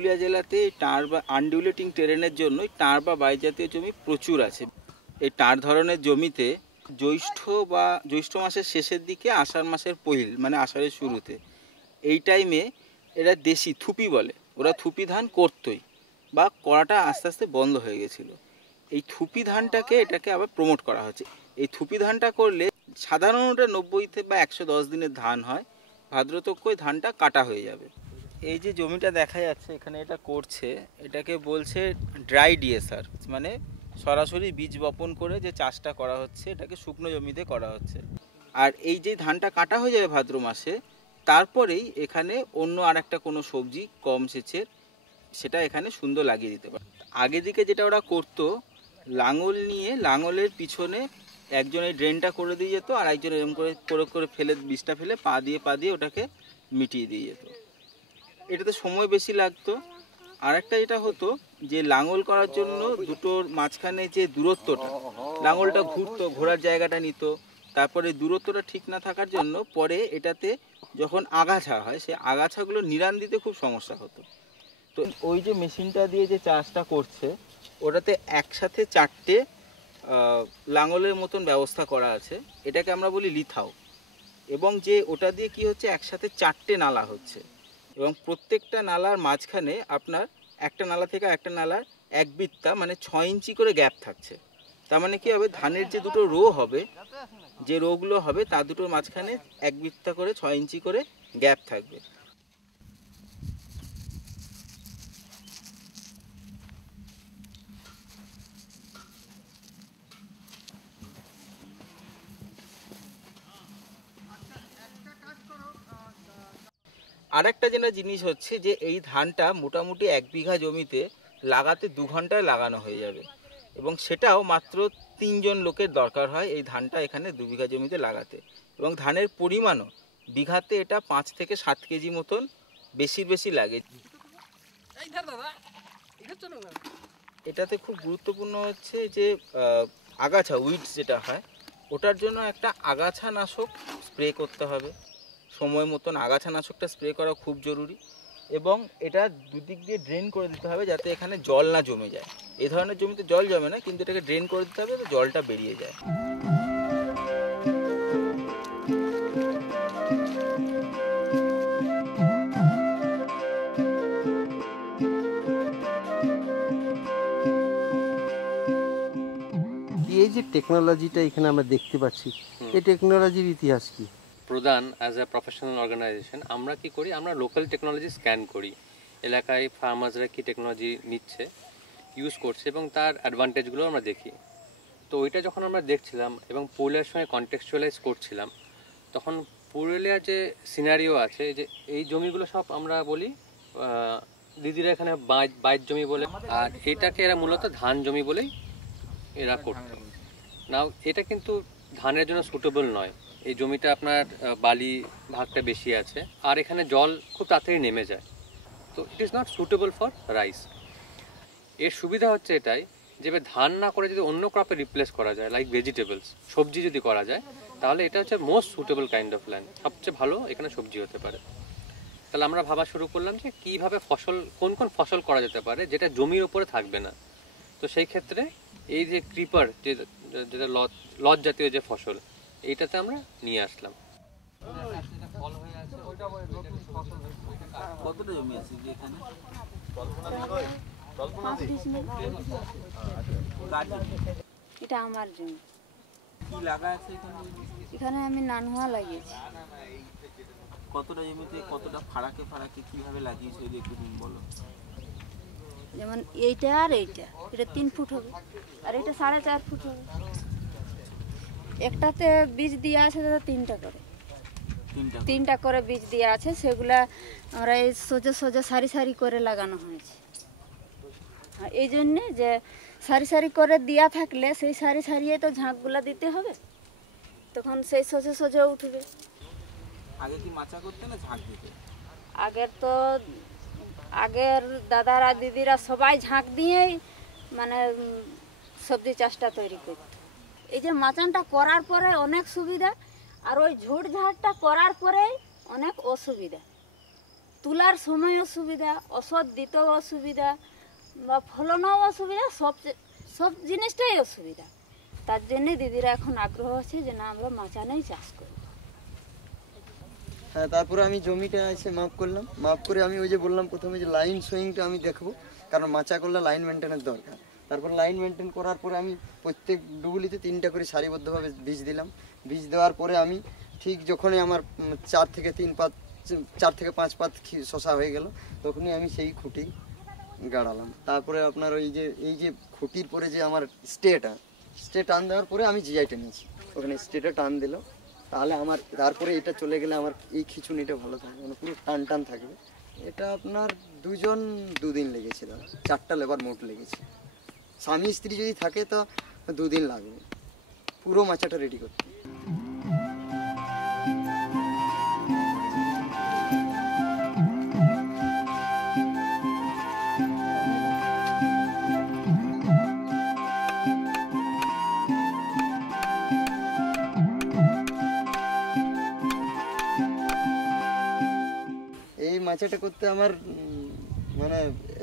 পুরুলিয়া জেলাতে টাঁড় বা আনডিউলেটিং টেরেনের জন্য টাঁড় বা বাই জাতীয় জমি প্রচুর আছে। এই টাঁড় ধরনের জমিতে জ্যৈষ্ঠ মাসের শেষের দিকে আষাঢ় মাসের পহিল মানে আষাঢ়ের শুরুতে এই টাইমে এরা দেশি থুপি বলে, ওরা থুপি ধান করতোই বা করাটা আস্তে আস্তে বন্ধ হয়ে গেছিলো। এই থুপি ধানটাকে এটাকে আবার প্রমোট করা হচ্ছে। এই থুপি ধানটা করলে সাধারণত 90 বা 110 দিনের ধান হয়, ভাদ্রতক্যই ধানটা কাটা হয়ে যাবে। এই যে জমিটা দেখা যাচ্ছে এখানে এটা করছে, এটাকে বলছে ড্রাই ডিএসআর, মানে সরাসরি বীজ বপন করে যে চাষটা করা হচ্ছে এটাকে শুকনো জমিতে করা হচ্ছে। আর এই যে ধানটা কাটা হয়ে যাবে ভাদ্র মাসে, তারপরেই এখানে অন্য আর একটা কোনো সবজি কম সেচের সেটা এখানে সুন্দর লাগিয়ে দিতে পারে। আগে দিকে যেটা ওরা করতো, লাঙল নিয়ে লাঙলের পিছনে একজন এই ড্রেনটা করে দিয়ে যেত আর একজন এরকম করে করে ফেলে বীজটা ফেলে পা দিয়ে ওটাকে মিটিয়ে দিয়ে যেত। এটাতে সময় বেশি লাগতো। আর একটা যেটা হতো যে লাঙল করার জন্য দুটোর মাঝখানে যে দূরত্বটা, লাঙলটা ঘোরার জায়গাটা নিত, তারপরে দূরত্বটা ঠিক না থাকার জন্য পরে এটাতে যখন আগাছা হয় সেই আগাছাগুলো নিড়ান দিতে খুব সমস্যা হতো। তো ওই যে মেশিনটা দিয়ে যে চাষটা করছে ওটাতে একসাথে 4টে লাঙলের মতন ব্যবস্থা করা আছে, এটাকে আমরা বলি লিথাও। এবং যে ওটা দিয়ে কি হচ্ছে, একসাথে 4টে নালা হচ্ছে এবং প্রত্যেকটা নালার মাঝখানে আপনার একটা নালা থেকে একটা নালার 1 বিত্তা মানে 6 ইঞ্চি করে গ্যাপ থাকছে। তার মানে কি হবে, ধানের যে দুটো রো হবে, যে রোগুলো হবে তার দুটোর মাঝখানে 1 বিত্তা করে 6 ইঞ্চি করে গ্যাপ থাকবে। আরেকটা যেটা জিনিস হচ্ছে যে এই ধানটা মোটামুটি 1 বিঘা জমিতে লাগাতে 2 ঘন্টায় লাগানো হয়ে যাবে এবং সেটাও মাত্র 3 জন লোকের দরকার হয় এই ধানটা এখানে 2 বিঘা জমিতে লাগাতে। এবং ধানের পরিমাণও বিঘাতে এটা 5 থেকে 7 কেজি মতন বেশি লাগে। এটাতে খুব গুরুত্বপূর্ণ হচ্ছে যে আগাছা উইডস যেটা হয় ওটার জন্য একটা আগাছানাশক স্প্রে করতে হবে, সময় মতন আগাছানাশকটা স্প্রে করা খুব জরুরি। এবং এটা দুদিক দিয়ে ড্রেন করে দিতে হবে যাতে এখানে জল না জমে যায়। এই ধরনের জমিতে জল জমে না, কিন্তু এটাকে ড্রেন করে দিতে হবে যাতে জলটা বেরিয়ে যায়। এই যে টেকনোলজিটা এখানে আমরা দেখতে পাচ্ছি, এই টেকনোলজির ইতিহাস কি? প্রধান অ্যাজ এ প্রফেশনাল অর্গানাইজেশন আমরা কি করি, আমরা লোকাল টেকনোলজি স্ক্যান করি, এলাকায় ফার্মার্সরা কি টেকনোলজি নিচ্ছে, ইউজ করছে এবং তার অ্যাডভান্টেজগুলো আমরা দেখি। তো ওইটা যখন আমরা দেখছিলাম এবং পুরুলিয়ার সঙ্গে কন্টেক্সচুয়ালাইজ করছিলাম, তখন পুরুলিয়ার যে সিনারিও আছে, যে এই জমিগুলো সব আমরা বলি দিদিরা এখানে বাইর জমি বলে, আর এটাকে এরা মূলত ধান জমি বলেই এরা করতো। নাও এটা কিন্তু ধানের জন্য সুটেবল নয়, এই জমিটা আপনার বালি ভাগটা বেশি আছে আর এখানে জল খুব তাড়াতাড়ি নেমে যায়, তো it is not suitable for rice. এর সুবিধা হচ্ছে এটাই যে ধান না করে যদি অন্য ক্রপে রিপ্লেস করা যায়, লাইক ভেজিটেবলস, সবজি যদি করা যায়, তাহলে এটা হচ্ছে most suitable kind of land, সবচেয়ে ভালো এখানে সবজি হতে পারে। তাহলে আমরা ভাবা শুরু করলাম যে কীভাবে কোন কোন ফসল করা যেতে পারে যেটা জমির ওপরে থাকবে না। তো সেই ক্ষেত্রে এই যে ক্রিপার, যেটা লজ জাতীয় যে ফসল, এইটাতে আমরা নিয়ে আসলাম। কতটা জমি আছে এখানে? এটা আমার জমি। কি লাগা আছে এখানে? এখানে আমি নানুয়া লাগিয়েছি। কতটা জমিতে কতটা ফারাকে কিভাবে লাগিয়েছো যদি একটু বলো। যেমন এইটা আর এইটা, এটা 3 ফুট হবে আর এটা 4.5 ফুট হবে। একটাতে বীজ দেওয়া আছে দাদা 3টা করে বীজ দেওয়া আছে, সেগুলা আমরা এই সোজা সারি করে লাগানো হয়েছে। এই জন্যে যে সারি করে দেওয়া থাকলে সেই সারিয়ে তো ঝাঁকগুলা দিতে হবে, তখন সেই সোজা উঠবে। আগে কি মাচা করতে না ঝাঁক দিতে? আগের দাদারা দিদিরা সবাই ঝাঁক দিয়েই মানে সবজি চাষটা তৈরি করত। এই যে মাচানটা করার পরে অনেক সুবিধা, আর ওই ঝুড় ঝাড়টা করার পরে অনেক অসুবিধা। তোলার সময় অসুবিধা, ওষুধ দিতেও অসুবিধা বা ফলনও অসুবিধা, সব জিনিসটাই অসুবিধা। তার জন্যে দিদিরা এখন আগ্রহ আছে যে না আমরা মাচানেই চাষ করি। হ্যাঁ, তারপরে আমি জমিটা এসে মাপ করলাম, মাপ করে আমি ওই যে বললাম প্রথমে যে লাইন সোয়িংটা আমি দেখবো, কারণ মাচা করলে লাইন মেনটেনের দরকার। তারপর লাইন মেনটেন করার পরে আমি প্রত্যেক ডুগুলিতে 3টা করে সারিবদ্ধভাবে বীজ দিলাম। বীজ দেওয়ার পরে আমি ঠিক যখনই আমার 4 থেকে 5 পাত শশা হয়ে গেল, তখনই আমি সেই খুঁটি গাড়ালাম। তারপরে আপনার এই যে খুঁটির পরে যে আমার স্টে টান দেওয়ার পরে আমি জিআইটা নিয়েছি, ওখানে স্টেটা টান দিল, তাহলে আমার তারপরে এটা চলে গেলে আমার এই খিচুনিটা ভালো থাকবে, মানে পুরো টান টান থাকবে। এটা আপনার 2 দিন লেগেছিল, 4টা লেবার মোট লেগেছে। স্বামী স্ত্রী যদি থাকে তো 2 দিন লাগবে পুরো মাচাটা রেডি করতে। এই মাচাটা করতে আমার মানে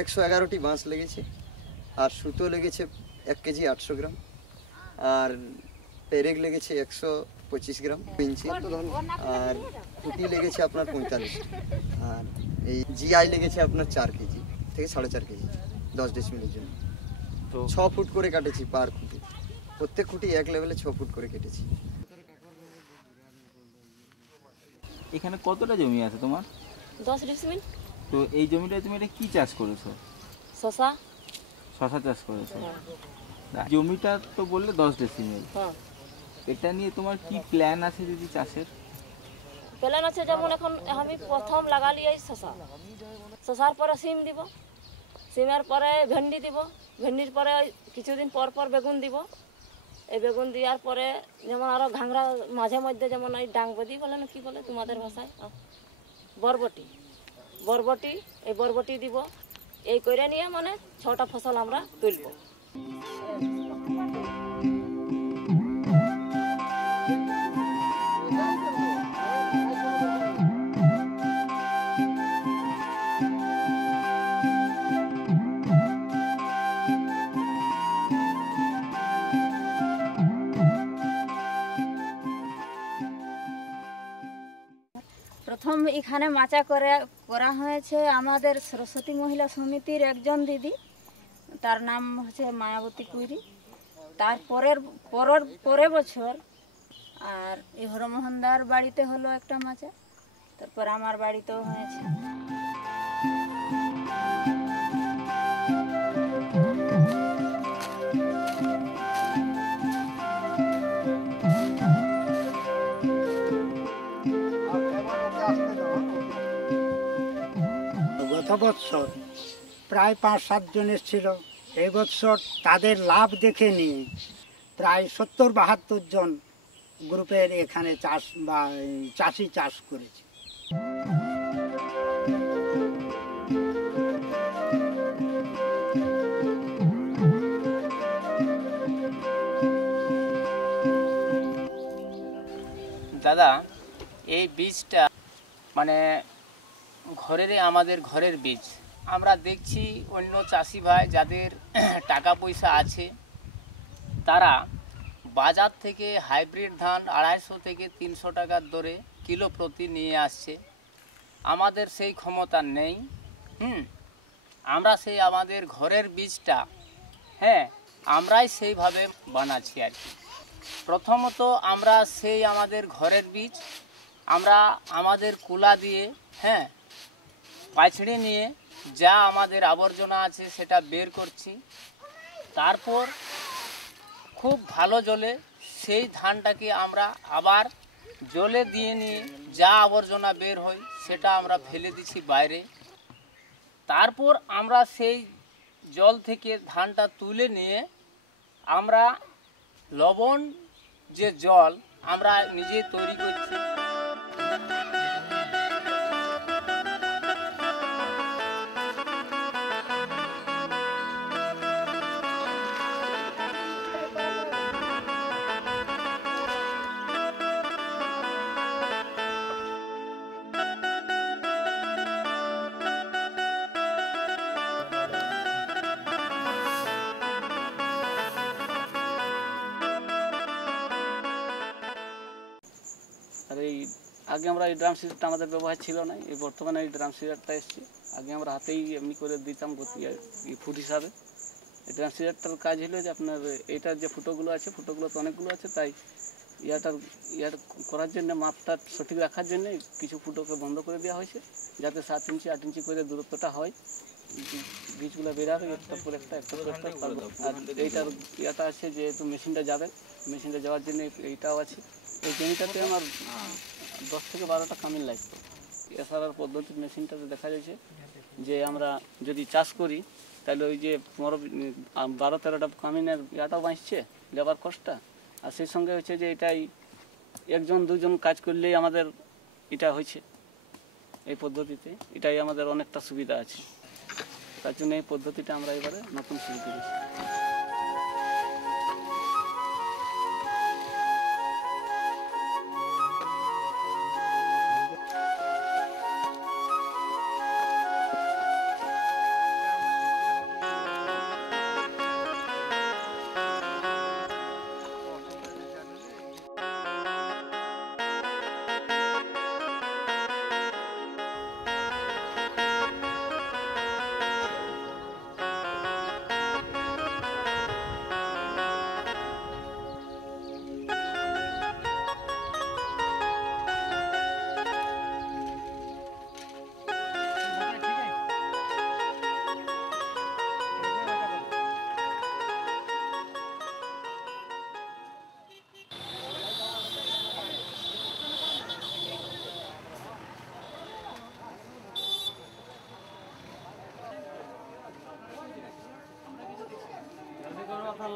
111টি বাঁশ লেগেছে, আর সুতো লেগেছে 1 কেজি 800 গ্রাম, আর পেরেক লেগেছে 125 গ্রাম ইঞ্চি, আর খুঁটি লেগেছে আপনার 45, আর এই জিআই লেগেছে আপনার 4 কেজি থেকে 4.5 কেজি 10 ডেসিমিলের জন্য। তো 6 ফুট করে কাটেছি পার খুঁটি, প্রত্যেক খুঁটি এক লেভেলে 6 ফুট করে কেটেছি। এখানে কতটা জমি আছে তোমার? 10 ডিসমিল। তো এই জমিটায় তুমি এটা কি চাষ করেছো? শশা। শশা চাষ করেছো। জমিটা তো বললে 10 ডেসিমেল। হ্যাঁ, এটা নিয়ে তোমার কি প্ল্যান আছে যদি চাষের? প্ল্যান আছে যেমন এখন আমি প্রথম লাগালি এই শশা, শশার পরে সিম দিব, সিমের পরে ভেন্ডি দিব, ভেন্ডির পরে কিছুদিন পর পর বেগুন দিব। এই বেগুন দেওয়ার পরে যেমন আরো ঘাংরা মাঝে মধ্যে, যেমন এই ডাংবদি বলে না কি বলে তোমাদের ভাষায়, বরবটি, এই বরবটি দিব। এই করে নিয়ে মানে 6টা ফসল আমরা তুলব। প্রথম এখানে মাচা করা হয়েছে আমাদের সরস্বতী মহিলা সমিতির একজন দিদি, তার নাম হচ্ছে মায়াবতী কুইরি। তার পরের বছর আর এই হরমোহনদার বাড়িতে হলো একটা মাচা, তারপর আমার বাড়িতেও হয়েছে। গত বছর প্রায় 5-7 জন এসেছিল। এই বছর তাদের লাভ দেখে নিয়ে প্রায় 70-72 জন গ্রুপের এখানে চাষি চাষ করেছে। দাদা, এই বীজটা মানে আমাদের ঘরের বীজ। আমরা দেখছি অন্য চাষি ভাই যাদের টাকা পয়সা আছে, তারা বাজার থেকে হাইব্রিড ধান 250 থেকে 300 টাকার দরে কিলো প্রতি নিয়ে আসছে। আমাদের সেই ক্ষমতা নেই। আমরা সেই আমাদের ঘরের বীজটা আমরাই সেইভাবে বানাচ্ছি আর কি। প্রথমত আমরা সেই আমাদের ঘরের বীজ আমরা আমাদের কুলা দিয়ে পাছড়ে নিয়ে যা আমাদের আবর্জনা আছে সেটা বের করছি। তারপর খুব ভালো জলে সেই ধানটাকে আমরা আবার জলে দিয়ে নিয়ে যা আবর্জনা বের হয় সেটা আমরা ফেলে দিচ্ছি বাইরে। তারপর আমরা সেই জল থেকে ধানটা তুলে নিয়ে আমরা লবণ যে জল আমরা নিজে তৈরি করছি। আগে আমরা এই ড্রাম সিডারটা আমাদের ব্যবহার ছিল না, এই বর্তমানে এই ড্রাম সিডারটা এসছে। আগে আমরা হাতেই এমনি করে দিতাম ফুট হিসাবে। এই ড্রাম সিডারটার কাজ হলো যে আপনার এইটার যে ফুটোগুলো আছে, ফুটোগুলো তো অনেকগুলো আছে, তাই ইয়ার করার জন্য মাপটা সঠিক রাখার জন্য কিছু ফুটোকে বন্ধ করে দেওয়া হয়েছে, যাতে 7 ইঞ্চি 8 ইঞ্চি করে দূরত্বটা হয়, বীজগুলো বেরাবে একটার পর একটা একটার পর একটা। আর এইটার ইয়াটা আছে যেহেতু মেশিনটা যাবে, মেশিনটা যাওয়ার জন্য এইটাও আছে। এই জমিটাতে আমার 10 থেকে 12টা কামিন লাগতো। এছাড়ার পদ্ধতির মেশিনটাতে দেখা যাচ্ছে যে আমরা যদি চাষ করি তাহলে ওই যে 12-13টা কামিনের ইয়াটাও বাঁচছে, লেবার কস্টটা। আর সেই সঙ্গে হচ্ছে যে এটাই 1-2 কাজ করলেই আমাদের এটা হয়েছে এই পদ্ধতিতে, এটাই আমাদের অনেকটা সুবিধা আছে। তার জন্য এই পদ্ধতিটা আমরা এবারে নতুন শুরু করেছি।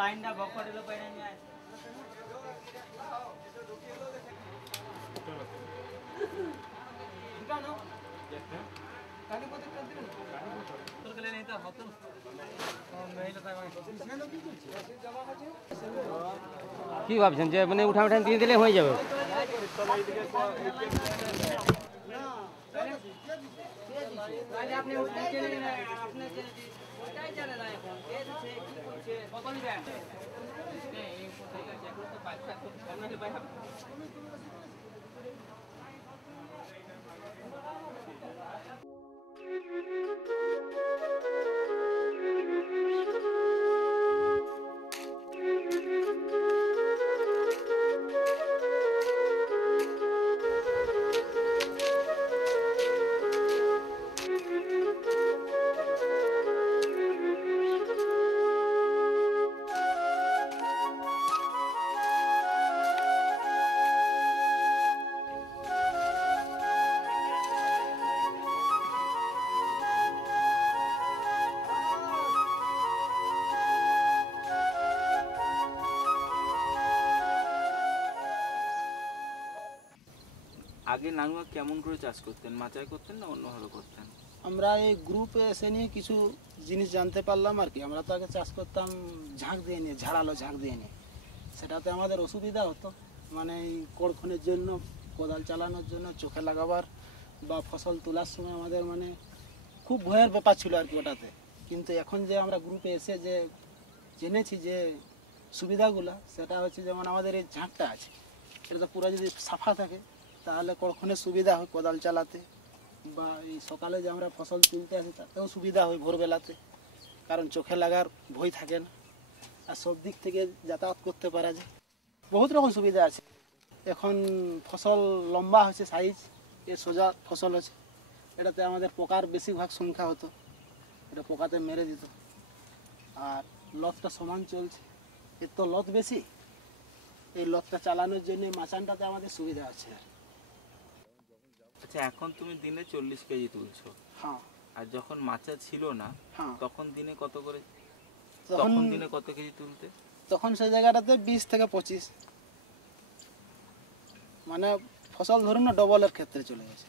লাইনটা বকর দিলে পাই না। কি ভাবছেন যে মানে উঠা দিয়ে দিলে হয়ে যাবে? আগে নানুয়া কেমন করে চাষ করতেন? মাচায় করতেন না অন্যভাবে করতেন? আমরা এই গ্রুপে এসে নিয়ে কিছু জিনিস জানতে পারলাম আর কি। আমরা তো আগে চাষ করতাম ঝাঁক দিয়ে নিয়ে, ঝাড়ালো ঝাঁক দিয়ে নিয়ে। সেটাতে আমাদের অসুবিধা হতো, মানে এই কড়খনের জন্য, কোদাল চালানোর জন্য, চোখে লাগাবার বা ফসল তোলার সময় আমাদের মানে খুব ভয়ের ব্যাপার ছিল আর কি ওটাতে। কিন্তু এখন যে আমরা গ্রুপে এসে যে জেনেছি যে সুবিধাগুলো, সেটা হচ্ছে যেমন আমাদের এই ঝাঁকটা আছে, এটা তো পুরো যদি সাফা থাকে তাহলে কখনো সুবিধা হয় কোদাল চালাতে, বা এই সকালে যে আমরা ফসল তুলতে আসি তাতেও সুবিধা হয় ভোরবেলাতে, কারণ চোখে লাগার ভয় থাকে না, আর সব দিক থেকে যাতায়াত করতে পারা যায়। বহুত রকম সুবিধা আছে। এখন ফসল লম্বা হচ্ছে, সাইজ এ সোজা ফসল আছে। এটাতে আমাদের পোকার বেশিরভাগ সংখ্যা হতো, এটা পোকাতে মেরে দিত। আর লতটা সমান চলছে, এর তো লত বেশি, এই লতটা চালানোর জন্য মাচানটাতে আমাদের সুবিধা আছে। আচ্ছা, এখন তুমি দিনে 40 কেজি তুলছো। হ্যাঁ। আর যখন মাচা ছিল না, হ্যাঁ, তখন দিনে কত করে? তখন তখন দিনে কত কেজি তুলতে? তখন সেই জায়গাটাতে 20 থেকে 25, মানে ফসল ধরুন না ডবলের ক্ষেত্রে চলে গেছে।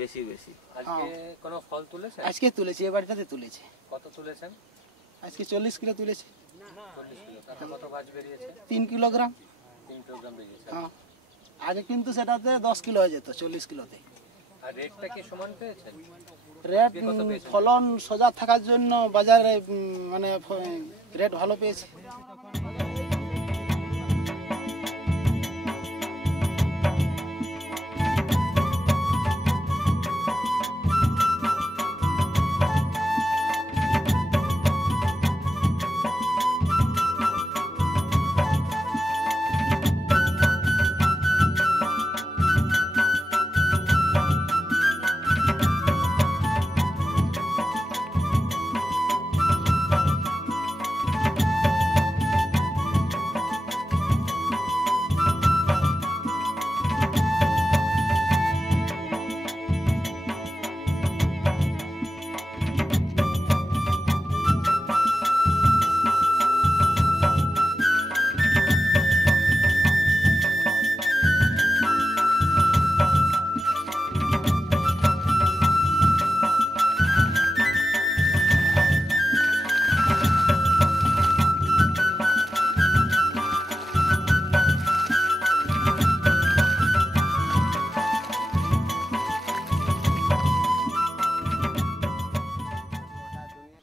বেশি বেশি। আজকে কোনো ফল তুলেছেন? আজকে তুলেছি, এই বাড়িটাতে তুলেছি। কত তুলেছেন? আজকে 40 কিলো তুলেছি। 40 কিলো। তাতে কত গাছ বেরিয়েছে? 3 কিলোগ্রাম। 3 কিলোগ্রাম বেরিয়েছে। হ্যাঁ, আগে কিন্তু সেটাতে 10 কিলো হয়ে যেত 40 কিলোতে। আর রেটটা কি সমান পেয়েছেন? রেট ফলন সোজা থাকার জন্য বাজারে মানে রেট ভালো পেয়েছে।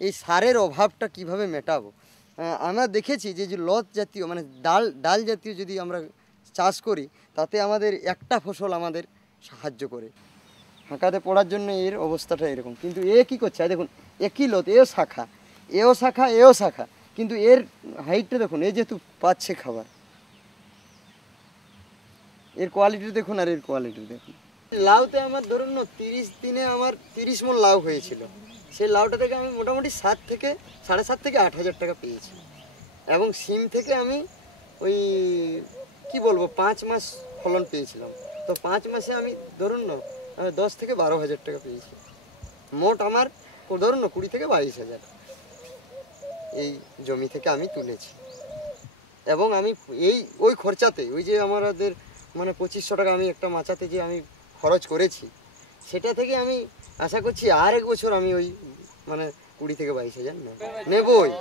এই সারের অভাবটা কিভাবে মেটাবো। আমরা দেখেছি যে লত জাতীয় মানে ডাল জাতীয় যদি আমরা চাষ করি তাতে আমাদের একটা ফসল আমাদের সাহায্য করে। ফাঁকাতে পড়ার জন্য এর অবস্থাটা এরকম, কিন্তু এ কী করছে দেখুন, একই লত, এও শাখা এও শাখা এও শাখা, কিন্তু এর হাইটটা দেখুন, এ যেহেতু পাচ্ছে খাবার, এর কোয়ালিটি দেখুন আর এর কোয়ালিটি দেখুন। লাউতে আমার ধরুন না 30 দিনে আমার 30 মণ লাউ হয়েছিল। সেই লাউটা থেকে আমি মোটামুটি 7 থেকে 7.5 থেকে 8,000 টাকা পেয়েছি। এবং সিম থেকে আমি ওই কি বলবো 5 মাস ফলন পেয়েছিলাম। তো 5 মাসে আমি ধরুন না 10 থেকে 12,000 টাকা পেয়েছি। মোট আমার ধরুন না 20 থেকে 22,000 এই জমি থেকে আমি তুলেছি। এবং আমি ওই খরচাতে ওই যে আমাদের মানে 2500 টাকা আমি একটা মাচাতে যে আমি খরচ করেছি, সেটা থেকে আমি আশা করছি আর 1 বছর আমি ওই মানে 20 থেকে 22,000 নেবই।